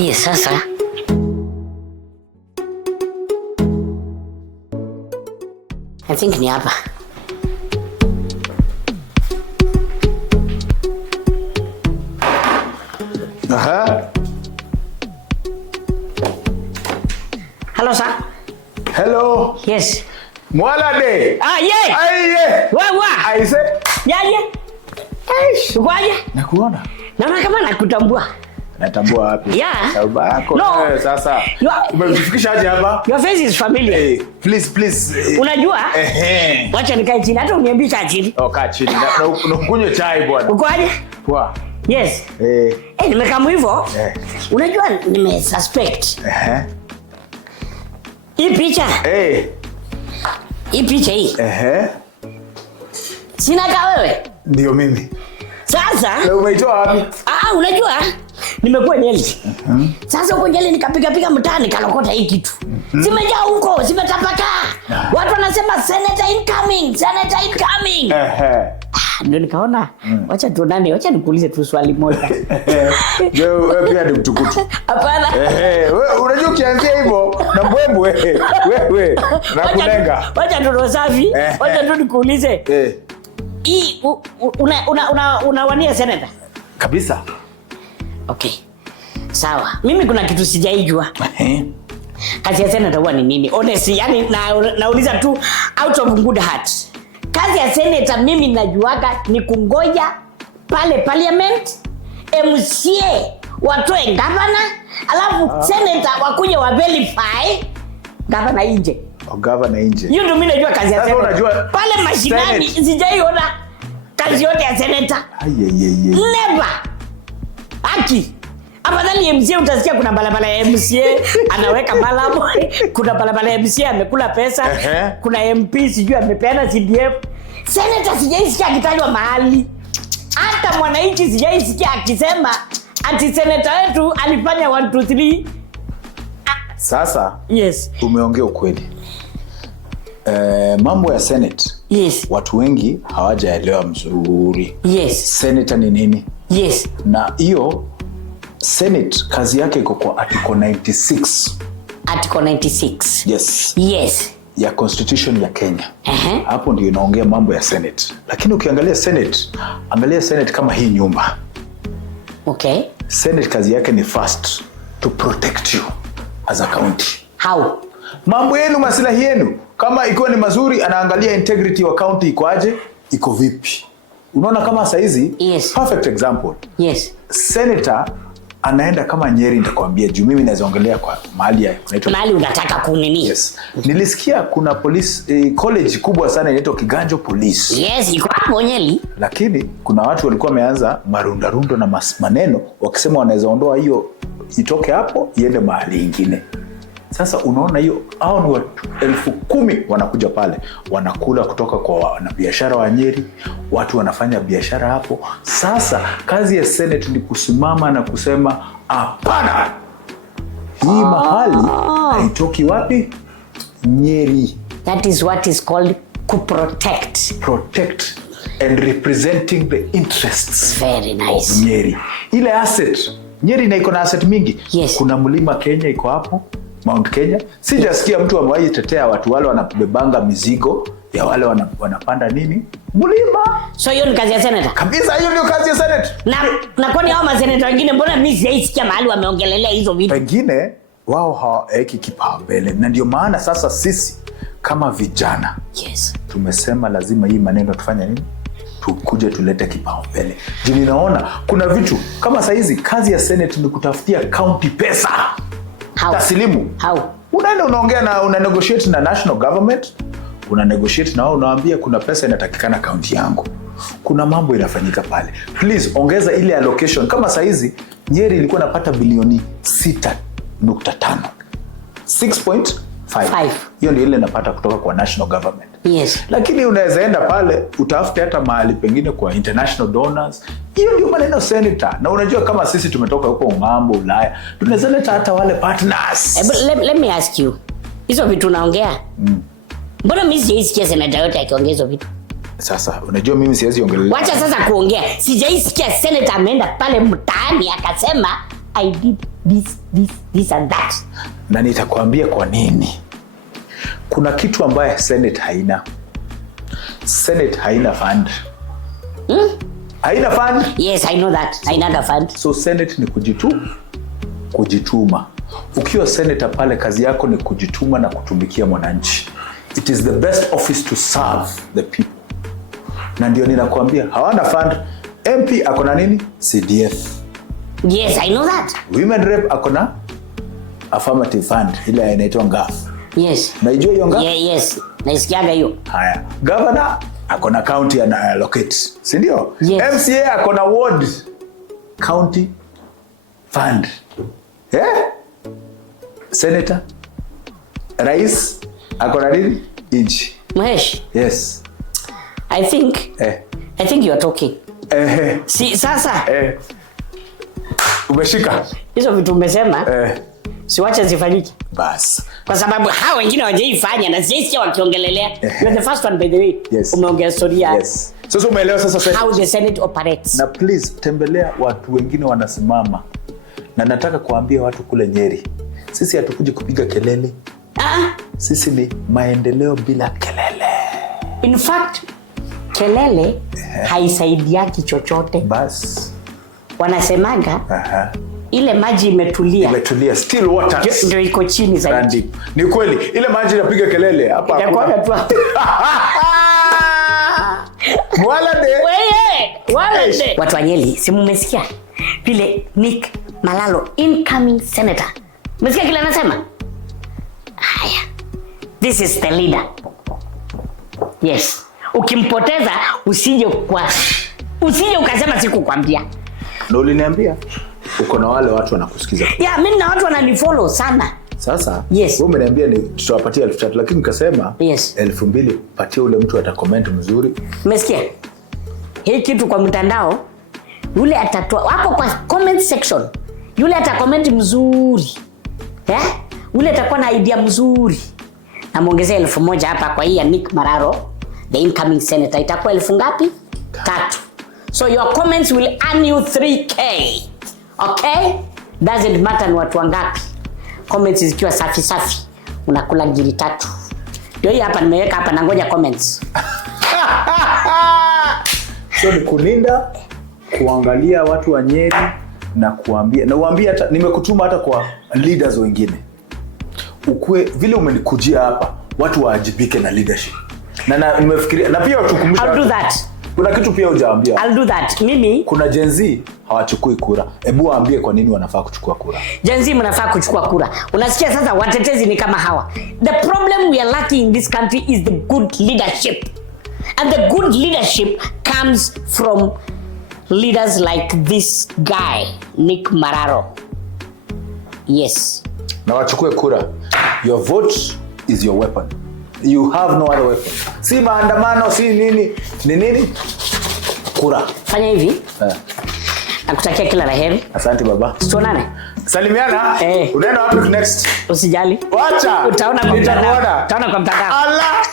Yes, sasa. I think ni hapa. Aha. Hello, sir. Hello. Yes. Mwala de. Yeah. Aye. Wa. Aise. Yeah. Eish, kwaje? Nakuona. Naona kama nakutambua. Natambua wapi? Yeah. Sababu yako. No. Sasa. Umefikisha aje hapa? Your face is familiar. Hey, please. Unajua? Wacha nikae chini. Hata uniambie kaa chini. Kaa chini. Na kunywa chai bwana. Ukoaje? Poa. Yes. Nimekamu hivyo. Unajua nimesuspect. Hii picha. Hii picha hii. Sina kama wewe. Ndio mimi. Sasa. Leo umeitoa wapi? Unajua nimekuwa Nyeri. Sasa huko Nyeri nikapiga mtaani kalokota hii kitu. Zimejaa huko, zimetapakaa. Watu wanasema senator incoming. Ndio nikaona wacha tuonane, wacha nikuulize tu swali moja. Wewe pia ni mtukutu. Hapana. Wewe unajua ukianzia hivyo na mbwembwe wewe nakulenga. Wacha ndo safi. Wacha tu nikuulize. Hii unawania senator? Kabisa. Okay. Sawa. Mimi kuna kitu sijaijua. Kazi ya senator huwa ni nini? Honestly, yani nauliza tu out of good heart. Kazi ya senator mimi najuaga ni kungoja pale parliament, MCA watoe governor, alafu senator wakuje wa verify governor nje. Governor nje. Hiyo ndio mimi najua kazi ya senator. Unajua pale mashinani sijaiona kazi yote ya senator. Never. Haki. Afadhali MCA utasikia kuna balabala ya MCA anaweka malamu, kuna balabala ya MCA amekula pesa, kuna MP sijui amepeana CDF. Senator sijaisikia akitajwa mahali. Hata mwananchi sijaisikia akisema ati senator wetu alifanya 1 2 3. Sasa yes, umeongea ukweli. Mambo ya Senate. Yes. Watu wengi hawajaelewa mzuri. Yes. Senator ni nini? Yes. Na hiyo Senate kazi yake iko kwa Article 96. Article 96. Yes. Yes. Ya Constitution ya Kenya. Hapo ndio inaongea mambo ya Senate. Lakini ukiangalia Senate, angalia Senate kama hii nyumba. Okay. Senate kazi yake ni first to protect you as a county. How? Mambo yenu, maslahi yenu. Kama ikiwa ni mazuri, anaangalia integrity wa county iko aje, iko vipi. Unaona kama saizi, yes, perfect example. Yes. Senator anaenda kama Nyeri, nitakwambia juu mimi nazoongelea kwa mahali ya kunaitwa mahali unataka kunini. Yes. Nilisikia kuna police college kubwa sana inaitwa Kiganjo Police. Yes, iko hapo Nyeri. Lakini kuna watu walikuwa wameanza marundarundo na maneno wakisema wanaweza ondoa hiyo itoke hapo iende mahali nyingine. Sasa unaona hiyo hao ni watu 10,000 wanakuja pale, wanakula kutoka kwa wanabiashara wa Nyeri, watu wanafanya biashara hapo. Sasa kazi ya Senate ni kusimama na kusema hapana. Hii mahali haitoki wapi? Nyeri. That is what is called protect and representing the interests. Very nice. Of Nyeri. Ile asset. Nyeri na iko na asset mingi. Yes. Kuna mlima Kenya iko hapo. Mount Kenya. Sijasikia mtu amewahi tetea watu wale wanabebanga mizigo ya wale wanapanda nini? Mlima. So hiyo ni kazi ya senator? Kabisa, hiyo ndio kazi ya Senate. Na kwani hao masenator wengine mbona mimi sijaisikia mahali wameongelelea hizo vitu? Pengine wao hawaweki kipaumbele. Na ndio maana sasa sisi kama vijana, yes, tumesema lazima hii maneno tufanye nini? Tukuje tulete kipaumbele. Juu ninaona kuna vitu kama saizi kazi ya Senate ni kutafutia county pesa. How? Taslimu. How? Unaenda unaongea na una negotiate na national government, una negotiate na wao, unawaambia kuna pesa inatakikana county yangu. Kuna mambo inafanyika pale. Please ongeza ile allocation. Kama saizi Nyeri ilikuwa napata bilioni 6.5. 6.5. Hiyo ndio ile napata kutoka kwa national government. Yes. Lakini unaweza enda pale utafute hata mahali pengine kwa international donors. Hiyo ndio maneno senator. Na unajua kama sisi tumetoka huko ng'ambo Ulaya, tunaweza leta hata wale partners. Let me ask you. Hizo vitu unaongea? Mbona mimi sijaisikia senator yote akiongea hizo vitu? Sasa unajua mimi siwezi ongelea. Wacha sasa kuongea. Sijaisikia senator ameenda pale mtaani akasema I did this and that. Na nitakwambia kwa nini. Kuna kitu ambaye Senate haina. Senate haina fund. Haina fund? Yes, I know that. Haina fund. So Senate ni kujituma. Ukiwa senator pale, kazi yako ni kujituma na kutumikia mwananchi. It is the best office to serve the people. Na ndio ninakwambia hawana fund. MP akona nini? CDF. Yes, I know that. Women rep akona affirmative fund, ile inaitwa NGAF. Yes. Naijua hiyo NGAF? Yes. Naisikiaga hiyo. Haya. Governor akona county ana allocate, si ndio? Yes. MCA akona ward county fund. Senator, rais akona nini? Inchi. Mahesh. Yes. I think you are talking. Si sasa. Umeshika. Hizo vitu umesema. Siwache zifanyike. Bas. Kwa sababu hao wengine hawajaifanya na sisi wakiongelelea. You are the first one by the way. Yes. Umeongea storia. Yes. Sasa umeelewa sasa how the Senate operates. Na please tembelea watu wengine wanasimama. Na nataka kuambia watu kule Nyeri. Sisi hatukuji kupiga kelele. Sisi ni maendeleo bila kelele. In fact, kelele haisaidiaki chochote. Bas. Wanasemaga ile maji imetulia. Still waters. Ndio iko chini zaidi. Ni kweli. Ile maji inapiga kelele hapa hakuna. Walade. Watu wa Nyeri, si mmesikia? Vile Nick Mararo, incoming senator. Mmesikia kile anasema? Haya. This is the leader. Yes. Ukimpoteza usije ukasema sikukwambia. Ndio uliniambia. Uko na wale watu wanakusikiza. Yeah, mimi na watu wananifollow sana. Sasa, yes. Wewe umeniambia ni tutawapatia 3,000 lakini nikasema yes. 2,000 patia ule mtu atacomment mzuri. Umesikia? Hii kitu kwa mtandao yule atatoa hapo kwa comment section. Yule atacomment mzuri. Yule atakuwa na idea mzuri. Na muongezea 1,000 hapa kwa hii ya Nick Mararo, the incoming senator. Itakuwa 1,000 ngapi? 3. So your comments will earn you 3K. Okay? Doesn't matter ni watu wangapi. Comments zikiwa safi unakula ngiri 3. Ndio hii hapa nimeweka hapa na ngoja comments. So ni kulinda, kuangalia watu wa Nyeri na kuambia. Na uambie hata nimekutuma hata kwa leaders wengine. Ukue vile umenikujia hapa, watu waajibike na leadership. Na nimefikiria na pia tukumbusha. I'll do that. Kuna kitu pia hujaambia. I'll do that. Mimi kuna Gen Z hawachukui kura. Hebu waambie kwa nini wanafaa kuchukua kura. Gen Z mnafaa kuchukua kura. Unasikia sasa watetezi ni kama hawa. The problem we are lacking in this country is the good leadership. And the good leadership comes from leaders like this guy, Nick Mararo. Yes. Na wachukue kura. Your vote is your weapon. You have no other weapon. Si maandamano, si nini. Ni nini? Kura. Fanya hivi. Nakutakia kila la heri. Asante baba. Tuonane. Salimiana. Unaenda wapi next? Usijali. Wacha. Utaona kwa mtandao. Allah.